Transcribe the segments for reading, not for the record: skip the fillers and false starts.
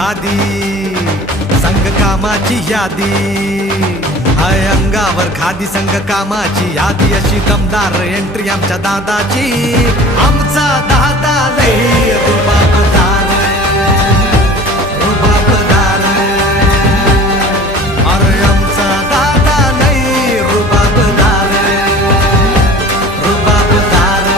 खादी संग कामाची यादी, हाय अंगावर खादी संग कामाची यादी, अशी दमदार एंट्री आमच्या दादाची. आमचा दादा लई रुबाबदार, रुबाबदार, अरे आमचा दादा लई रुबाबदार, रुबाबदार.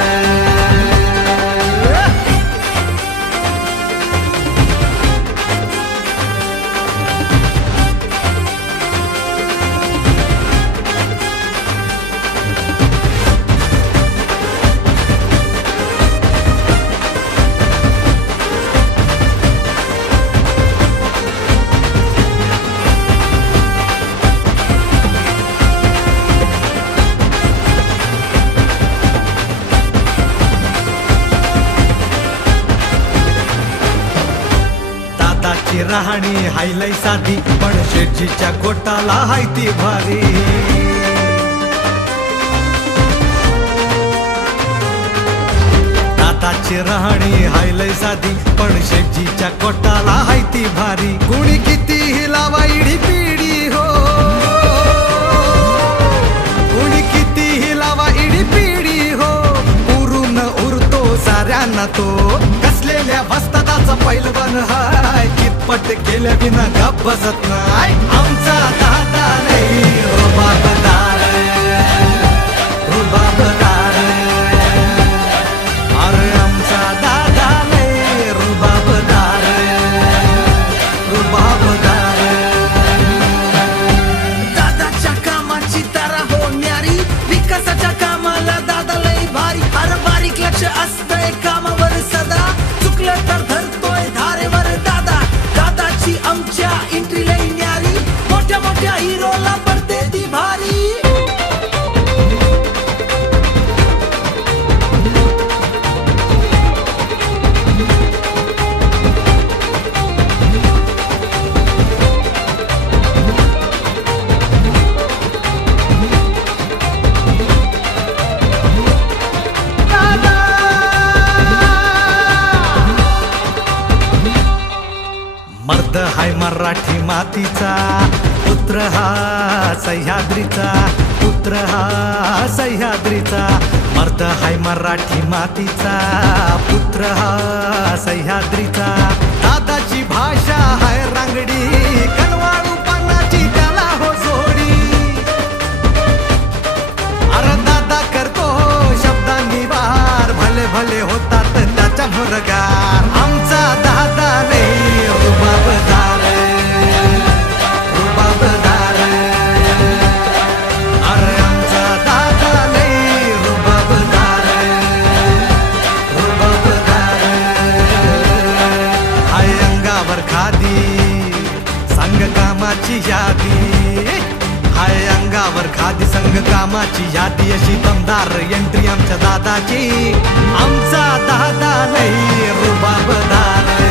राहणी हायलाई साधी, पण शेठजीच्या कोटाला हाय ती भारी. दादाची राहणी हायलाई साधी, पण शेठजीच्या कोटाला हाय ती भारी. कुणी किती लावा इडी पिडी हो, कुणी किती लावा इडी पिडी हो, उरून उरतो साऱ्यांना तो. कसलेल्या वस्तादाचा पैलवान हाय, पट केल्या बिना गप बसत नाही. आमचा दादा नाही रुबाबदार, रुबाबदार, अरे आमचा दादा नाही रुबाबदार, रुबाबदार. दादाच्या कामाची तारा हो न्यारी, विकासाच्या कामाला दादा लई भारी. हर बारीक लक्ष असतंय कामावर सदा, चुकलं तर धरतोय धारेवर दादा. दादाची आमच्या एंट्री लई न्यारी, मोठ्या मोठ्या हिरोला पडते ती भारी. मर्द हाय मराठी मातीचा, पुत्र हा सह्याद्रीचा, पुत्र हा सह्याद्रीचा. मर्द हाय मराठी मातीचा, पुत्र हा सह्याद्रीचा. दादाची भाषा हाय रांगडी, कनवाळू पानाची त्याला हो जोडी. अरे दादा करतो शब्दांनी वार, भले भले होतात त्याच्या मुरगार. आमचा दादा नाही रुबाबदार, रुबाबदार, अरे आमचा दादा नाही रुबाबदार, रुबाबदार. हाय अंगावर खादी संग कामाची यादी, हाय अंगावर खादी संग कामाची यादी, अशी दमदार एंट्री आमच्या दादाची. आमचा दादा नाही रुबाबदार.